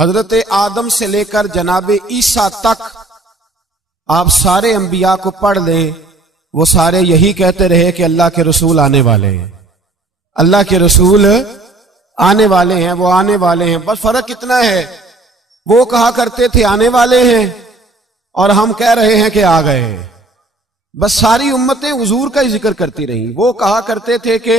हजरत आदम से लेकर जनाब ईसा तक आप सारे अंबिया को पढ़ लें, वो सारे यही कहते रहे कि अल्लाह के रसूल आने वाले हैं, अल्लाह के रसूल आने वाले हैं, वो आने वाले हैं। बस फर्क कितना है, वो कहा करते थे आने वाले हैं और हम कह रहे हैं कि आ गए हैं। बस सारी उम्मतें हुजूर का ही जिक्र करती रही। वो कहा करते थे कि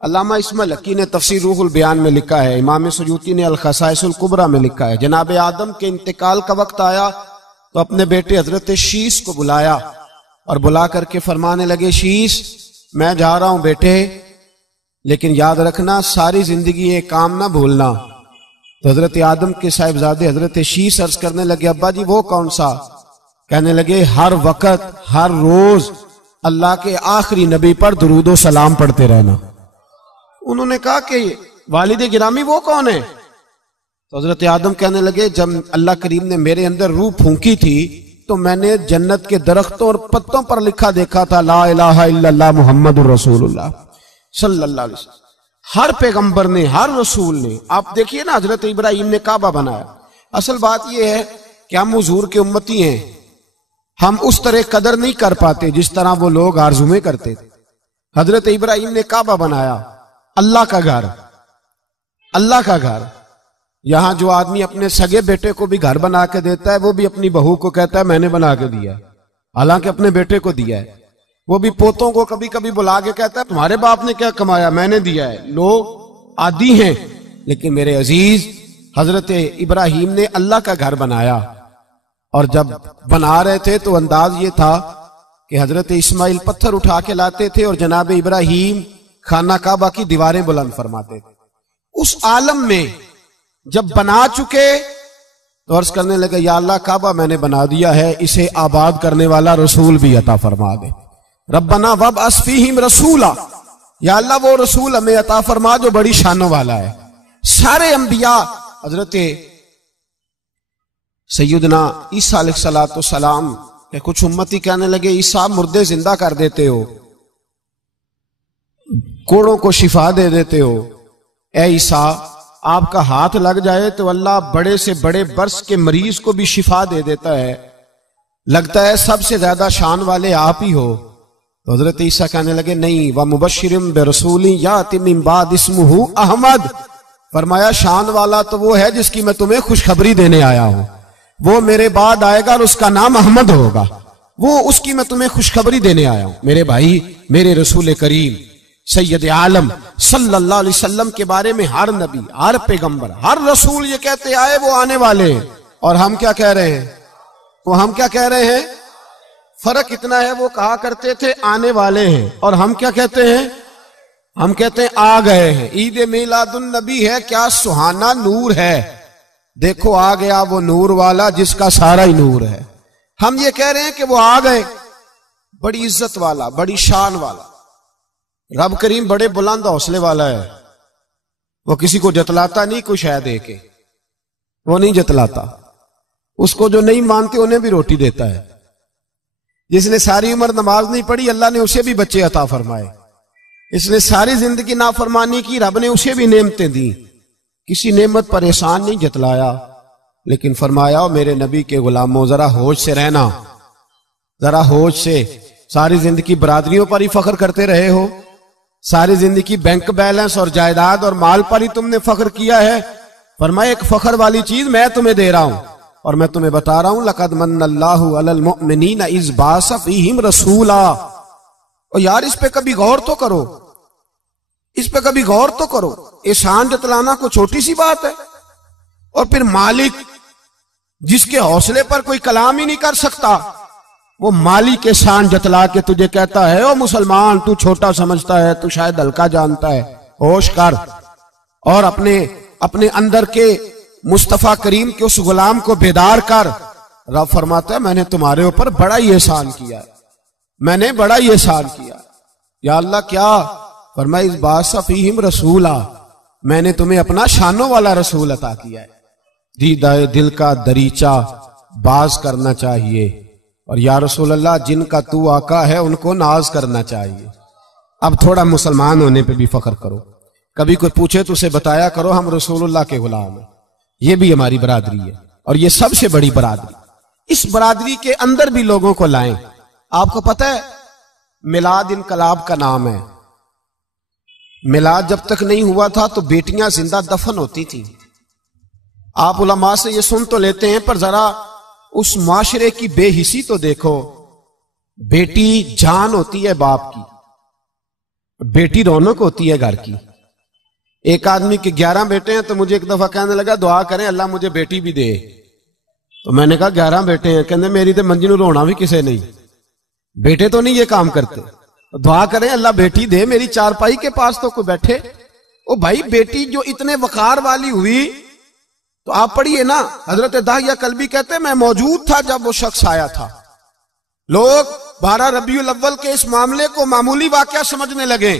अल्लामा इस्माइल हकी ने तफसीर रूहुल बयान में लिखा है, इमाम सयूती ने अल खसाइसुल कुबरा में लिखा है, जनाब आदम के इंतकाल का वक्त आया तो अपने बेटे हजरत शीस को बुलाया और बुला करके फरमाने लगे, शीस मैं जा रहा हूं बेटे, लेकिन याद रखना सारी जिंदगी ये काम ना भूलना। तो हजरत आदम के साहिबजादे हजरत शीस अर्ज करने लगे, अब्बा जी वो कौन सा? कहने लगे, हर वक्त हर रोज अल्लाह के आखिरी नबी पर दुरूदो सलाम पढ़ते रहना। उन्होंने कहा कि वालिद गिरामी वो कौन है? तो हजरत आदम कहने लगे, जब अल्लाह करीम ने मेरे अंदर रूह फूंकी थी तो मैंने जन्नत के दरख्तों और पत्तों पर लिखा देखा था, ला इलाहा इल्लल्लाह मुहम्मदुर रसूलुल्लाह सल्लल्लाहु अलैहि वसल्लम। हर पैगंबर ने, हर रसूल ने, आप देखिए ना, हजरत इब्राहिम ने काबा बनाया। असल बात यह है कि हम हुजूर के उम्मती हैं, हम उस तरह कदर नहीं कर पाते जिस तरह वो लोग आरज़ूमें करते थे। हजरत इब्राहिम ने काबा बनाया, अल्लाह का घर, अल्लाह का घर। यहां जो आदमी अपने सगे बेटे को भी घर बना के देता है, वो भी अपनी बहू को कहता है मैंने बना के दिया, हालांकि अपने बेटे को दिया है। वो भी पोतों को कभी कभी बुला के कहता है तुम्हारे बाप ने क्या कमाया, मैंने दिया है। लोग आदी हैं, लेकिन मेरे अजीज हजरत इब्राहिम ने अल्लाह का घर बनाया। और जब बना रहे थे तो अंदाज ये था कि हजरत इस्माइल पत्थर उठा के लाते थे और जनाब इब्राहिम खाना काबा की दीवारें बुलंद फरमाते थे। उस आलम में जब बना चुके तो अर्ज करने लगे, या अल्लाह काबा मैंने बना दिया है, इसे आबाद करने वाला रसूल भी अता फरमा दे। रब्बना वब असफीहिम रसूला, या अल्लाह वो रसूल हमें अता फरमा जो बड़ी शानों वाला है। सारे अंबिया, हजरत सैयदना ईसा अलैहिस्सलाम के कुछ उम्मती कहने लगे, ईसा मुर्दे जिंदा कर देते हो, कोड़ों को शिफा दे देते हो। ए ईसा, आपका हाथ लग जाए तो अल्लाह बड़े से बड़े बर्स के मरीज को भी शिफा दे देता है, लगता है सबसे ज्यादा शान वाले आप ही हो। तो हजरत ईसा कहने लगे, नहीं, व मुबश्शिरिम बिरसूली याति मिन बाद इस्मुहु अहमद। फरमाया शान वाला तो वो है जिसकी मैं तुम्हें खुशखबरी देने आया हूं, वो मेरे बाद आएगा और उसका नाम अहमद होगा, वो उसकी मैं तुम्हें खुशखबरी देने आया हूं। मेरे भाई, मेरे रसूल करीम सैयद आलम सल्लल्लाहु अलैहि वसल्लम के बारे में हर नबी, हर पैगंबर, हर रसूल ये कहते आए वो आने वाले हैं। और हम क्या कह रहे हैं? तो हम क्या कह रहे हैं? फर्क इतना है, वो कहा करते थे आने वाले हैं और हम क्या कहते हैं? हम कहते हैं आ गए हैं। ईद मिलादुन नबी है, क्या सुहाना नूर है, देखो आ गया वो नूर वाला जिसका सारा ही नूर है। हम ये कह रहे हैं कि वो आ गए, बड़ी इज्जत वाला, बड़ी शान वाला। रब करीम बड़े बुलंद हौसले वाला है, वो किसी को जतलाता नहीं कुछ है दे के, वो नहीं जतलाता। उसको जो नहीं मानते उन्हें भी रोटी देता है। जिसने सारी उम्र नमाज नहीं पढ़ी, अल्लाह ने उसे भी बच्चे अता फरमाए। इसने सारी जिंदगी नाफरमानी की, रब ने उसे भी नेमतें दी, किसी नेमत पर एहसान नहीं जतलाया। लेकिन फरमाया, मेरे नबी के गुलामों जरा होश से रहना, जरा होश से। सारी जिंदगी बरादरियों पर ही फख्र करते रहे हो, सारी जिंदगी बैंक बैलेंस और जायदाद और माल पर ही तुमने फख्र किया है। फरमाया एक फख्र वाली चीज मैं तुम्हें दे रहा हूं और मैं तुम्हें बता रहा हूं, लक़द मन्नल्लाहु अलल मुअमिनीना इज़ बाअसा फ़ीहिम रसूला। और यार इस पे कभी गौर तो करो, इस पे कभी गौर तो करो। एहसान जतलाना कोई छोटी सी बात है? और फिर मालिक जिसके हौसले पर कोई कलाम ही नहीं कर सकता, वो मालिक के शान जतला के तुझे कहता है, ओ मुसलमान तू छोटा समझता है, तू शायद हल्का जानता है, होश कर। और अपने अंदर के मुस्तफा करीम के उस गुलाम को बेदार कर। रब फरमाता है, मैंने तुम्हारे ऊपर बड़ा ही एहसान किया, मैंने बड़ा ही एहसान किया। या अल्लाह क्या? फरमाया इस बासा फीहिम रसूला, मैंने तुम्हें अपना शानों वाला रसूल अता किया है। दीदाए दिल का दरीचा बाज करना चाहिए, और या रसूल अल्लाह जिनका तू आका है उनको नाज करना चाहिए। अब थोड़ा मुसलमान होने पे भी फख्र करो। कभी कोई पूछे तो उसे बताया करो हम रसूलुल्लाह के गुलाम हैं। ये भी हमारी बरादरी है और ये सबसे बड़ी बरादरी। इस बरादरी के अंदर भी लोगों को लाएं। आपको पता है मिलाद इनकलाब का नाम है। मिलाद जब तक नहीं हुआ था तो बेटियां जिंदा दफन होती थी। आप उलमा से ये सुन तो लेते हैं, पर जरा उस माशरे की बेहिसी तो देखो। बेटी जान होती है बाप की, बेटी रौनक होती है घर की। एक आदमी के 11 बेटे हैं तो मुझे एक दफा कहने लगा दुआ करें अल्लाह मुझे बेटी भी दे। तो मैंने कहा 11 बेटे हैं, कहने मेरी तो मंजी नूं रोना भी किसे नहीं, बेटे तो नहीं ये काम करते, दुआ करें अल्लाह बेटी दे, मेरी चारपाई के पास तो कोई बैठे। ओ भाई बेटी जो इतने वकार वाली हुई तो आप पढ़िए ना, हजरत दाहिया कल्बी कहते मैं मौजूद था जब वो शख्स आया था। लोग 12 रबीउल अव्वल के इस मामले को मामूली वाकया समझने लगे।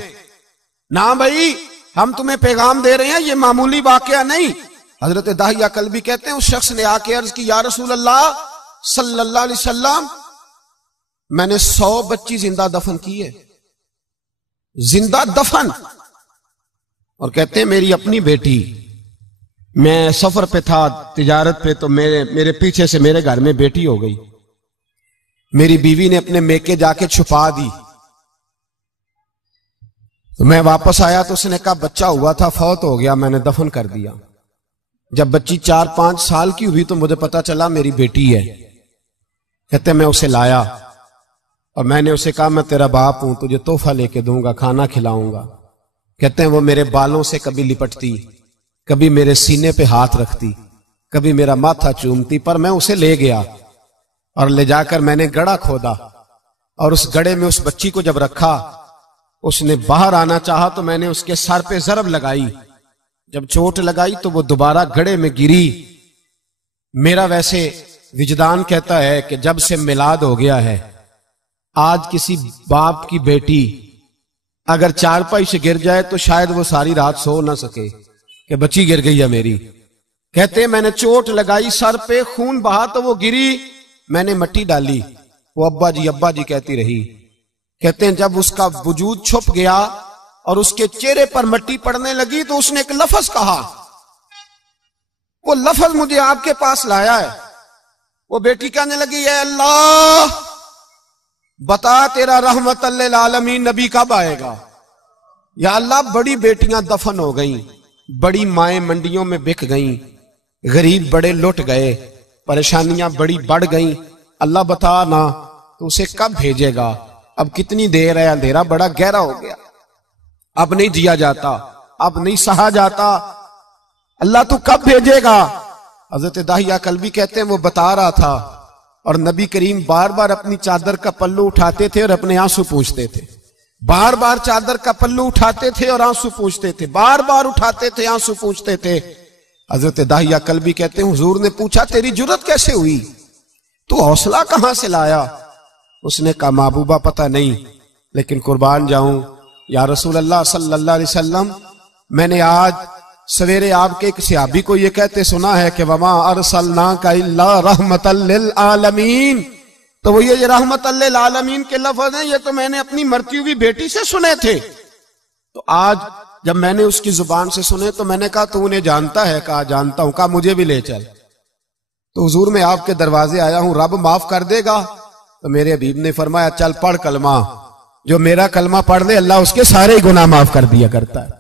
ना भाई हम तुम्हें पैगाम दे रहे हैं, ये मामूली वाकया नहीं। हजरत दाहिया कल्बी कहते हैं उस शख्स ने आके अर्ज की या रसूल अल्लाह सल्लल्लाहु अलैहि वसल्लम मैंने 100 बच्ची जिंदा दफन की है, जिंदा दफन। और कहते हैं मेरी अपनी बेटी, मैं सफर पे था तिजारत पे, तो मेरे पीछे से मेरे घर में बेटी हो गई। मेरी बीवी ने अपने मेके जाके छुपा दी। तो मैं वापस आया तो उसने कहा बच्चा हुआ था, फौत हो गया, मैंने दफन कर दिया। जब बच्ची 4-5 साल की हुई तो मुझे पता चला मेरी बेटी है। कहते मैं उसे लाया और मैंने उसे कहा मैं तेरा बाप हूं, तुझे तोहफा लेके दूंगा, खाना खिलाऊंगा। कहते हैं वो मेरे बालों से कभी लिपटती, कभी मेरे सीने पे हाथ रखती, कभी मेरा माथा चूमती। पर मैं उसे ले गया और ले जाकर मैंने गड़ा खोदा और उस गड़े में उस बच्ची को जब रखा, उसने बाहर आना चाहा तो मैंने उसके सर पे जरब लगाई। जब चोट लगाई तो वो दोबारा गड़े में गिरी। मेरा वैसे विजदान कहता है कि जब से मिलाद हो गया है, आज किसी बाप की बेटी अगर चारपाई से गिर जाए तो शायद वो सारी रात सो ना सके कि बच्ची गिर गई है मेरी। कहते मैंने चोट लगाई सर पे, खून बहा तो वो गिरी, मैंने मिट्टी डाली, वो अब्बा जी कहती रही। कहते हैं जब उसका वजूद छुप गया और उसके चेहरे पर मिट्टी पड़ने लगी तो उसने एक लफ्ज कहा, वो लफ्ज मुझे आपके पास लाया है। वो बेटी कहने लगी है अल्लाह बता तेरा रहमतल लिल आलमीन नबी कब आएगा। या अल्लाह बड़ी बेटियां दफन हो गईं, बड़ी माएं मंडियों में बिक गईं, गरीब बड़े लुट गए, परेशानियां बड़ी बढ़ गईं। अल्लाह बता ना तो उसे कब भेजेगा। अब कितनी देर है, अंधेरा बड़ा गहरा हो गया, अब नहीं जिया जाता, अब नहीं सहा जाता, अल्लाह तू कब भेजेगा। हजरत दाहिया कल्बी कहते हैं वो बता रहा था और नबी करीम बार बार अपनी चादर का पल्लू उठाते थे और अपने आंसू पूंछते थे। बार बार चादर का पल्लू उठाते थे और आंसू पूंछते थे, बार बार उठाते थे आंसू पूंछते थे। हजरत दाहिया कल्बी कहते हैं हुजूर ने पूछा तेरी जुर्रत कैसे हुई, तू हौसला कहां से लाया। उसने कहा महबूबा पता नहीं, लेकिन कुर्बान जाऊं या रसूल अल्लाह सल्लल्लाहु अलैहि वसल्लम, मैंने आज सवेरे आपके एक सहाबी को ये कहते सुना है कि वमा अरसलनाका इल्ला रहमतल लिल आलमीन। तो वो ये रहमतल लिल आलमीन के लफ्ज हैं, ये तो मैंने अपनी मरती हुई बेटी से सुने थे। तो आज जब मैंने उसकी जुबान से सुने तो मैंने कहा तू उन्हें जानता है। कहा जानता हूं। कहा मुझे भी ले चल। तो हुजूर मैं आपके दरवाजे आया हूं, रब माफ कर देगा। तो मेरे हबीब ने फरमाया चल पढ़ कलमा, जो मेरा कलमा पढ़ ले अल्लाह उसके सारे ही गुनाह माफ कर दिया करता है।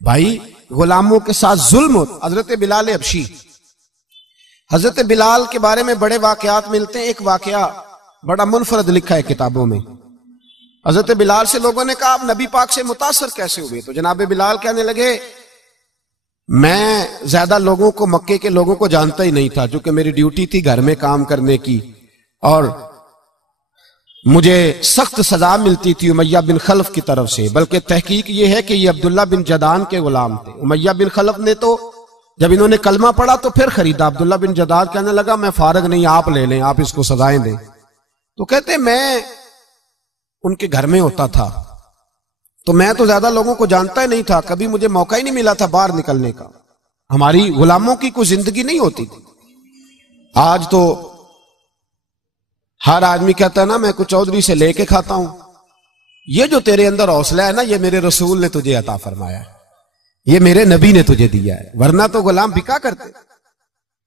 भाई गुलामों के साथ जुल्म होता। हजरत बिलाल हबशी, हजरत बिलाल के बारे में बड़े वाकयात मिलते हैं। एक वाकया बड़ा मुनफरद लिखा है किताबों में। हजरत बिलाल से लोगों ने कहा आप नबी पाक से मुतासर कैसे हुए। तो जनाब बिलाल कहने लगे मैं ज्यादा लोगों को, मक्के के लोगों को जानता ही नहीं था, क्योंकि मेरी ड्यूटी थी घर में काम करने की और मुझे सख्त सजा मिलती थी उमैया बिन खल्फ की तरफ से। बल्कि तहकीक ये है कि ये अब्दुल्ला बिन जदान के गुलाम थे। उमैया बिन खल्फ ने तो जब इन्होंने कलमा पढ़ा तो फिर खरीदा। अब्दुल्ला बिन जदान कहने लगा मैं फारग नहीं, आप ले लें, आप इसको सजाएं दें। तो कहते मैं उनके घर में होता था तो मैं तो ज्यादा लोगों को जानता ही नहीं था, कभी मुझे मौका ही नहीं मिला था बाहर निकलने का। हमारी गुलामों की कोई जिंदगी नहीं होती थी। आज तो हर आदमी कहता है ना मैं कुछ चौधरी से लेके खाता हूं। ये जो तेरे अंदर हौसला है ना, ये मेरे रसूल ने तुझे अता फरमाया है, ये मेरे नबी ने तुझे दिया है, वरना तो गुलाम बिका करते।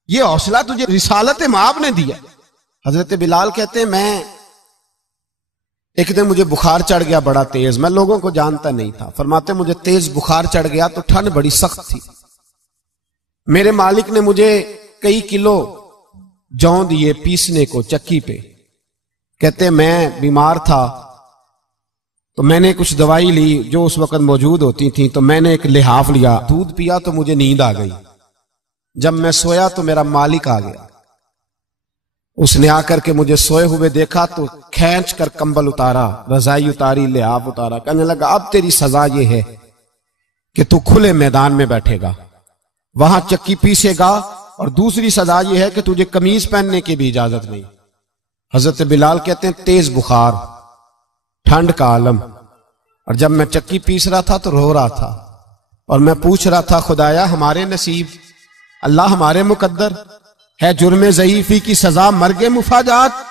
ये हौसला तुझे रिसालत माब ने दिया। हजरत बिलाल कहते हैं, मैं एक दिन मुझे बुखार चढ़ गया बड़ा तेज, मैं लोगों को जानता नहीं था। फरमाते मुझे तेज बुखार चढ़ गया तो ठंड बड़ी सख्त थी। मेरे मालिक ने मुझे कई किलो जौ दिए पीसने को चक्की पे। कहते मैं बीमार था तो मैंने कुछ दवाई ली जो उस वक्त मौजूद होती थी, तो मैंने एक लिहाफ लिया, दूध पिया तो मुझे नींद आ गई। जब मैं सोया तो मेरा मालिक आ गया, उसने आकर के मुझे सोए हुए देखा तो खींच कर कंबल उतारा, रजाई उतारी, लिहाफ उतारा। कहने लगा अब तेरी सजा ये है कि तू खुले मैदान में बैठेगा, वहां चक्की पीसेगा, और दूसरी सजा यह है कि तुझे कमीज पहनने की भी इजाजत नहीं। हजरत बिलाल कहते हैं तेज बुखार, ठंड का आलम, और जब मैं चक्की पीस रहा था तो रो रहा था और मैं पूछ रहा था, खुदाया हमारे नसीब, अल्लाह हमारे मुकद्दर है, जुर्मे ज़ईफ़ी की सजा मर्गे मुफाजात।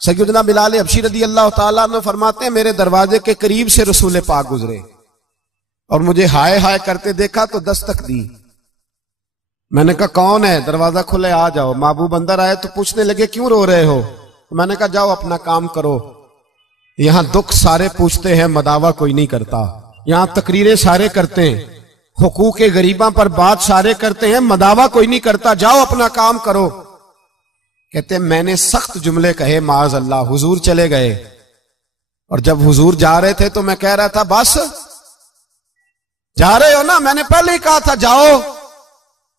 सैयदना बिलाल हबशी रज़ी अल्लाह ताला अन्हु फरमाते हैं, मेरे दरवाजे के करीब से रसूल पाक गुजरे और मुझे हाय हाय करते देखा तो दस्तक दी। मैंने कहा कौन है? दरवाजा खुले, आ जाओ। महबूब अंदर आए तो पूछने लगे क्यों रो रहे हो? तो मैंने कहा जाओ अपना काम करो, यहां दुख सारे पूछते हैं, मदावा कोई नहीं करता। यहां तकरीरें सारे करते हैं, हुकूक गरीबा पर बात सारे करते हैं, मदावा कोई नहीं करता, जाओ अपना काम करो। कहते हैं मैंने सख्त जुमले कहे, माज अल्लाह। हुजूर चले गए और जब हुजूर जा रहे थे तो मैं कह रहा था बस जा रहे हो ना, मैंने पहले ही कहा था जाओ।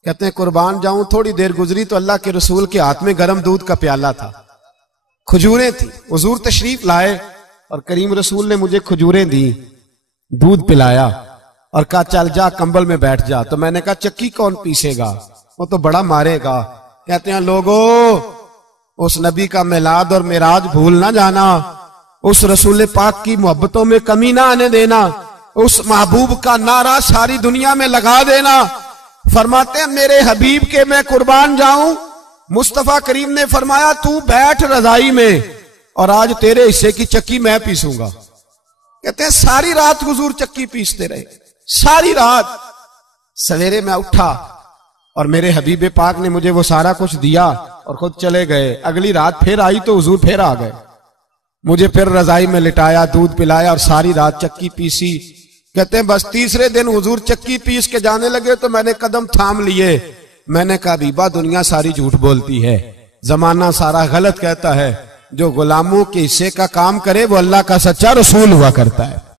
कहते हैं कुर्बान जाऊं, थोड़ी देर गुजरी तो अल्लाह के रसूल के हाथ में गर्म दूध का प्याला था, खजूरें थी। हुजूर तशरीफ लाए और करीम रसूल ने मुझे खजूरें दी, दूध पिलाया और कहा चल जा कंबल में बैठ जा। तो मैंने कहा चक्की कौन पीसेगा, वो तो बड़ा मारेगा। कहते हैं लोगों, उस नबी का मिलाद और मिराज भूल ना जाना, उस रसूल पाक की मोहब्बतों में कमी ना आने देना, उस महबूब का नारा सारी दुनिया में लगा देना। फरमाते हैं मेरे हबीब के मैं कुर्बान जाऊं। मुस्तफा करीम ने फरमाया तू बैठ रजाई में और आज तेरे हिस्से की चक्की मैं पीसूंगा। कहते हैं सारी रात हुजूर चक्की पीसते रहे, सारी रात। सवेरे मैं उठा और मेरे हबीब पाक ने मुझे वो सारा कुछ दिया और खुद चले गए। अगली रात फिर आई तो हुजूर फिर आ गए, मुझे फिर रजाई में लिटाया, दूध पिलाया और सारी रात चक्की पीसी। कहते हैं बस तीसरे दिन हुजूर चक्की पीस के जाने लगे तो मैंने कदम थाम लिए। मैंने कहा बीबा दुनिया सारी झूठ बोलती है, जमाना सारा गलत कहता है, जो गुलामों के हिस्से का काम करे वो अल्लाह का सच्चा रसूल हुआ करता है।